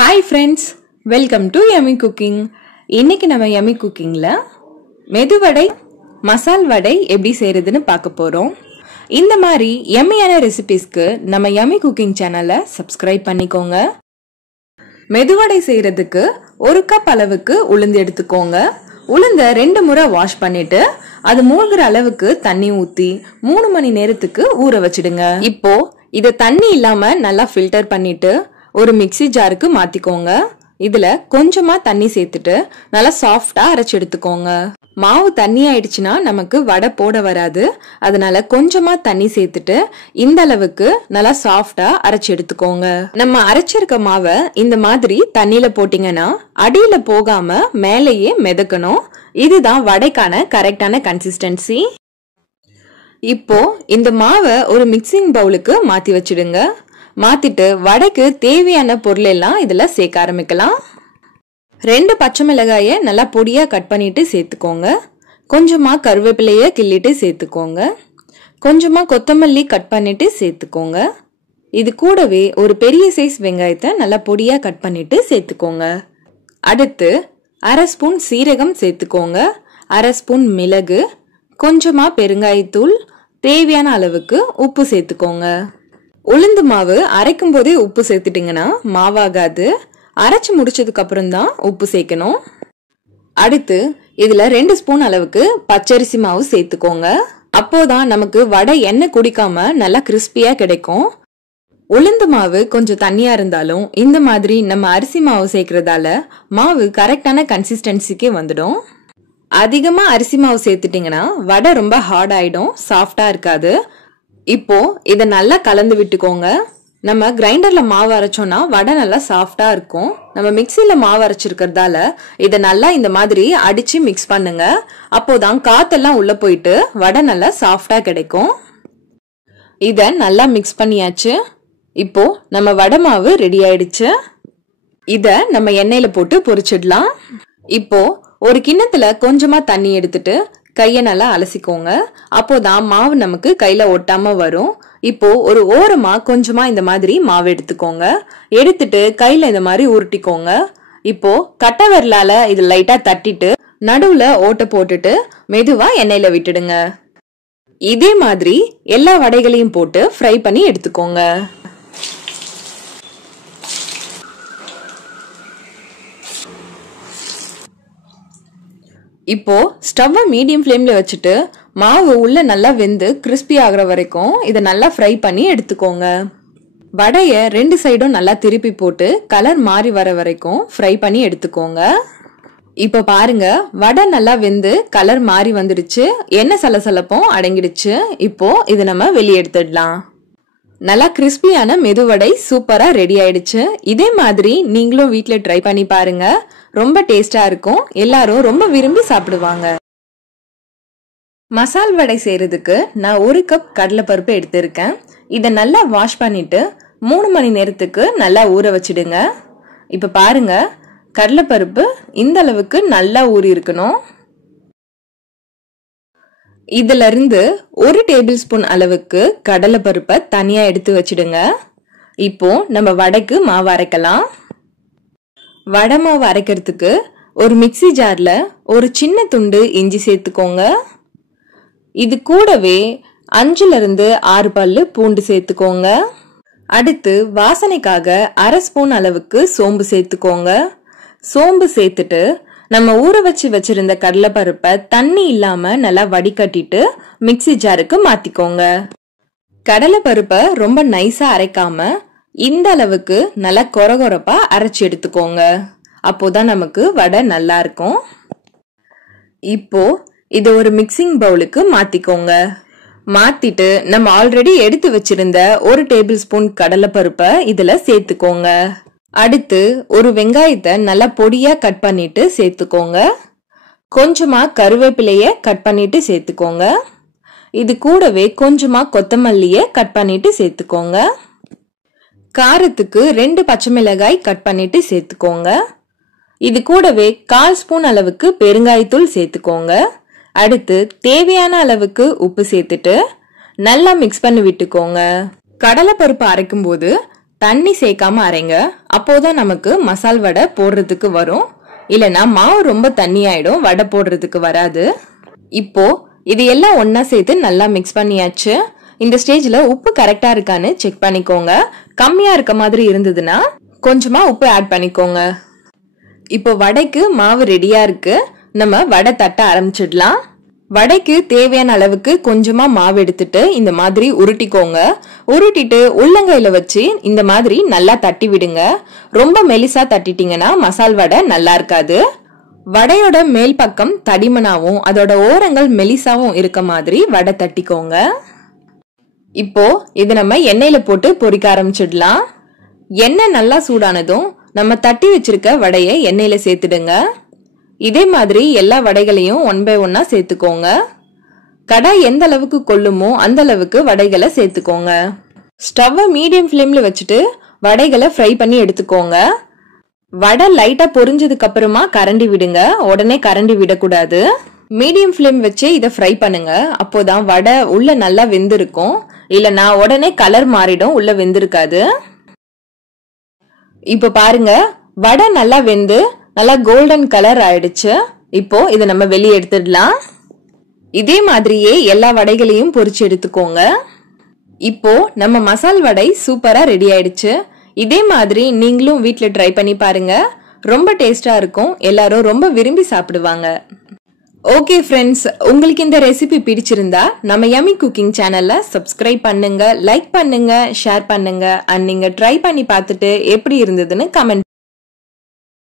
Hi friends, welcome to Yummy Cooking. இன்னைக்கு நம்ம Yummy Cookingல மெது வடை, மசால் வடை எப்படி செய்யறதுன்னு பார்க்க போறோம். இந்த மாதிரி yummy-யான ரெசிபீஸ்க்கு நம்ம Yummy Cooking சேனலை சப்ஸ்கிரைப் பண்ணிக்கோங்க. மெது வடை செய்யறதுக்கு 1 கப் அளவுக்கு உளுந்து எடுத்துக்கோங்க. உளுந்த 2 முறை வாஷ் பண்ணிட்டு அது மூழ்கிற அளவுக்கு தண்ணி ஊத்தி 3 மணி நேரத்துக்கு ஊற வச்சிடுங்க. இப்போ இத தண்ணி இல்லாம நல்லா ஃபில்டர் பண்ணிட்டு ஒரு மிக்ஸி ஜாருக்கு மாத்திக்கோங்க. இதுல கொஞ்சமா தண்ணி சேர்த்துட்டு நல்லா சாஃப்டா அரைச்சு எடுத்துக்கோங்க. மாவு தண்ணி ஆயிடுச்சுன்னா நமக்கு வடை போட வராது. அதனால கொஞ்சமா தண்ணி சேர்த்துட்டு இந்த அளவுக்கு நல்லா சாஃப்டா அரைச்சு எடுத்துக்கோங்க. நம்ம அரைச்சிருக்க மாவை இந்த மாதிரி தண்ணியில போட்டீங்கன்னா அடியில போகாம மேலேயே மிதக்கணும். இதுதான் வடைக்கான கரெக்டான கன்சிஸ்டன்சி. இப்போ இந்த மாவை ஒரு மிக்சிங் பவுலுக்கு மாத்தி வச்சிடுங்க. மாத்திட்டு வடைக்கு தேவையான பொருள் எல்லாம் இதுல சேர்க்க ஆரம்பிக்கலாம். 2 பச்சை மிளகாயை நல்லா பொடியா கட் பண்ணிட்டு சேர்த்துக்கோங்க. கொஞ்சமா கருவேப்பிலைய கிள்ளிட்டு சேர்த்துக்கோங்க. கொஞ்சமா கொத்தமல்லி கட் பண்ணிட்டு சேர்த்துக்கோங்க. இது கூடவே ஒரு பெரிய சைஸ் வெங்காயத்தை நல்லா பொடியா கட் பண்ணிட்டு சேர்த்துக்கோங்க. அடுத்து 1/2 ஸ்பூன் சீரகம் சேர்த்துக்கோங்க. 1/2 ஸ்பூன் மிளகு, கொஞ்சமா பெருங்காயத்தூள், தேவையான அளவுக்கு உப்பு சேர்த்துக்கோங்க. உளுந்து மாவு அரைக்கும் போதே உப்பு சேர்த்துட்டீங்கன்னா மாவாகாது. அரைச்சு முடிச்சதுக்கு அப்புறம் தான் உப்பு சேர்க்கணும். அடுத்து இதுல 2 ஸ்பூன் அளவுக்கு பச்சரிசி மாவு சேர்த்துக்கோங்க. அப்போதான் நமக்கு வடை எண்ணெய் குடிக்காம நல்லா கிறிஸ்பியா கிடைக்கும். உளுந்து மாவு கொஞ்சம் தண்ணியா இருந்தாலும் இந்த மாதிரி நம்ம அரிசி மாவு சேர்க்கறதால மாவு கரெக்டான கன்சிஸ்டன்சிக்கு வந்துடும். அதிகமா அரிசி மாவு சேர்த்துட்டீங்கன்னா வடை ரொம்ப ஹார்ட் ஆயிடும், சாஃப்டா இருக்காது. இப்போ இத நல்லா கலந்து விட்டுக்கோங்க. நம்ம கிரைண்டர்ல மாவு அரைச்சோம்னா வடை நல்லா சாஃப்டா இருக்கும். நம்ம மிக்சில மாவு அரைச்சிருக்கிறதால இத நல்லா இந்த மாதிரி அடிச்சு மிக்ஸ் பண்ணுங்க. அப்போதான் காத்தெல்லாம் உள்ள போயிட்டு வடை நல்லா சாஃப்டா கிடைக்கும். இத நல்லா மிக்ஸ் பண்ணியாச்சு. இப்போ நம்ம வடை மாவு ரெடி ஆயிடுச்சு. இத நம்ம எண்ணெயில போட்டு பொரிச்சிடலாம். இப்போ ஒரு கிண்ணத்துல கொஞ்சமா தண்ணி எடுத்துட்டு கைய நல்லா அலசிக்கோங்க. அப்போதான் மாவு நமக்கு கையில ஒட்டாம வரும். இப்போ ஒரு ஓரமா கொஞ்சமா இந்த மாதிரி மாவு எடுத்துக்கோங்க. எடுத்துட்டு கையில இந்த மாதிரி உருட்டிக்கோங்க. இப்போ கட்டை விரலால இது லைட்டா தட்டிட்டு நடுவுல ஓட்டை போட்டுட்டு மெதுவா எண்ணெயில விட்டுடுங்க. இதே மாதிரி எல்லா வடைகளையும் போட்டு ஃப்ரை பண்ணி எடுத்துக்கோங்க. இப்போ ஸ்டவ்வை மீடியம் ஃப்ளேம்ல வச்சுட்டு மாவு உள்ள நல்லா வெந்து கிறிஸ்பி ஆகுற வரைக்கும் இதை நல்லா ஃப்ரை பண்ணி எடுத்துக்கோங்க. வடைய 2 சைடும் நல்லா திருப்பி போட்டு கலர் மாறி வர வரைக்கும் ஃப்ரை பண்ணி எடுத்துக்கோங்க. இப்ப பாருங்க, வடை நல்லா வெந்து கலர் மாறி வந்துடுச்சு. எண்ணெய் சலசலப்பும் அடங்கிடுச்சு. இப்போ இதை நம்ம வெளியே எடுத்துடலாம். நல்லா கிறிஸ்பியான மெதுவடை சூப்பரா ரெடி ஆயிடுச்சு. இதே மாதிரி நீங்களும் வீட்ல ட்ரை பண்ணி பாருங்க. ரொம்ப டேஸ்டா இருக்கும். எல்லாரும் ரொம்ப விரும்பி சாப்பிடுவாங்க. மசால் வடை செய்யறதுக்கு நான் 1 கப் கடலைப்பருப்பு எடுத்திருக்கேன். இதை நல்லா வாஷ் பண்ணிட்டு 3 மணி நேரத்துக்கு நல்லா ஊற வச்சிடுங்க. இப்ப பாருங்க, கடலைப்பருப்பு இந்த அளவுக்கு நல்லா ஊறி இருக்கணும். இதுல இருந்து 1 டேபிள் ஸ்பூன் அளவுக்கு கடலைப்பருப்பை தனியா எடுத்து வச்சிடுங்க. இப்போ நம்ம வடைக்கு மாவு அரைக்கலாம். வடை மாவு அரைக்கிறதுக்கு ஒரு மிக்ஸி ஜார்ல ஒரு சின்ன துண்டு இஞ்சி சேர்த்துக்கோங்க. இது கூடவே 5ல இருந்து 6 பல்லு பூண்டு சேர்த்துக்கோங்க. அடுத்து வாசனைக்காக 1/2 ஸ்பூன் அளவுக்கு சோம்பு சேர்த்துக்கோங்க. சோம்பு சேர்த்துட்டு நம்ம ஊற வச்சிருந்த கடலைப்பருப்பை தண்ணி இல்லாம நல்லா வடிகட்டிட்டு மிக்ஸி ஜாருக்கு மாத்திக்கோங்க. கடலைப்பருப்பை ரொம்ப நைஸா அரைக்காம இந்த அளவுக்கு நல்லா கொரகொரப்பா அரைச்சு எடுத்துக்கோங்க. அப்போதான் நமக்கு வடை நல்லா இருக்கும். இப்போ இது ஒரு மிக்சிங் பவுலுக்கு மாத்திக்கோங்க. மாத்திட்டு நம்ம ஆல்ரெடி எடுத்து வச்சிருந்த 1 டேபிள் ஸ்பூன் கடலைப்பருப்பை இதுல சேர்த்துக்கோங்க. அடுத்து ஒரு வெங்காயத்தை நல்லா பொடியா கட் பண்ணிட்டு சேர்த்துக்கோங்க. கொஞ்சமா கருவேப்பிலைய கட் பண்ணிட்டு சேர்த்துக்கோங்க. இது கூடவே கொஞ்சமா கொத்தமல்லிய கட் பண்ணிட்டு சேர்த்துக்கோங்க. காரத்துக்கு 2 பச்சை மிளகாய் கட் பண்ணிட்டு சேர்த்துக்கோங்க. இது கூடவே 1/4 ஸ்பூன் அளவுக்கு பெருங்காயத்தூள் சேர்த்துக்கோங்க. அடுத்து தேவையான அளவுக்கு உப்பு சேர்த்துட்டு நல்லா மிக்ஸ் பண்ணி விட்டுக்கோங்க. கடலைப்பருப்பு அரைக்கும் போது தண்ணி சேர்க்காம அரைங்க. அப்போதான் நமக்கு மசால் வடை போடுறதுக்கு வரும். இல்லனா மாவு ரொம்ப தண்ணி ஆயிடும், வடை போடுறதுக்கு வராது. இப்போ இது எல்லாம் ஒண்ணா சேர்த்து நல்லா மிக்ஸ் பண்ணியாச்சு. இந்த ஸ்டேஜ்ல உப்பு கரெக்டா இருக்கான்னு செக் பண்ணிக்கோங்க. கம்மியா இருக்க மாதிரி இருந்ததுன்னா கொஞ்சமா உப்பு ஆட் பண்ணிக்கோங்க. இப்போ வடைக்கு மாவு ரெடியா இருக்கு. நம்ம வடை தட்ட ஆரம்பிச்சிடலாம். வடைக்கு தேவையான அளவுக்கு கொஞ்சமா மாவு எடுத்துட்டு இந்த மாதிரி உருட்டிக்கோங்க. உருட்டிட்டு உள்ளங்கையில வச்சு இந்த மாதிரி நல்லா தட்டி விடுங்க. ரொம்ப மெலிசா தட்டிட்டீங்கன்னா மசால் வடை நல்லா இருக்காது. வடையோட மேல் பக்கம் தடிமனாவும் அதோட ஓரங்கள் மெலிசாவும் இருக்க மாதிரி வடை தட்டிக்கோங்க. இப்போ இது நம்ம எண்ணெயில போட்டு பொரிக்க ஆரம்பிச்சிடலாம். எண்ணெய் நல்லா சூடானதும் நம்ம தட்டி வச்சிருக்க வடையை எண்ணெயில சேர்த்துடுங்க. இதே மாதிரி எல்லா வடைகளையும் ஒன் பை ஒன்னா சேர்த்துக்கோங்க. கடாய் எந்த அளவுக்கு கொள்ளுமோ அந்த அளவுக்கு வடைகளை சேர்த்துக்கோங்க. ஸ்டவ்வை மீடியம் ஃப்ளேம்ல வச்சுட்டு வடைகளை ஃப்ரை பண்ணி எடுத்துக்கோங்க. வடை லைட்டா பொரிஞ்சதுக்கு அப்புறமா கரண்டி விடுங்க. உடனே கரண்டி விடக்கூடாது. மீடியம் ஃப்ளேம் வச்சு இதை ஃப்ரை பண்ணுங்க. அப்போதான் வடை உள்ள நல்லா வெந்திருக்கும். இல்லனா உடனே கலர் மாறிடும், உள்ள வெந்திருக்காது. இப்ப பாருங்க, வடை நல்லா வெந்து நல்லா கோல்டன் கலர் ஆயிடுச்சு. இப்போ இதை நம்ம வெளியே எடுத்துடலாம். இதே மாதிரியே எல்லா வடைகளையும் பொரிச்சு எடுத்துக்கோங்க. இப்போ நம்ம மசால் வடை சூப்பரா ரெடி ஆயிடுச்சு. இதே மாதிரி நீங்களும் வீட்ல ட்ரை பண்ணி பாருங்க. ரொம்ப டேஸ்டா இருக்கும். எல்லாரும் ரொம்ப விரும்பி சாப்பிடுவாங்க. ஓகே ஃப்ரெண்ட்ஸ், உங்களுக்கு இந்த ரெசிபி பிடிச்சிருந்தா நம்ம யம்மி குக்கிங் சேனல்ல சப்ஸ்கிரைப் பண்ணுங்க, லைக் பண்ணுங்க, ஷேர் பண்ணுங்க. அண்ட் நீங்க ட்ரை பண்ணி பார்த்துட்டு எப்படி இருந்ததுன்னு கமெண்ட்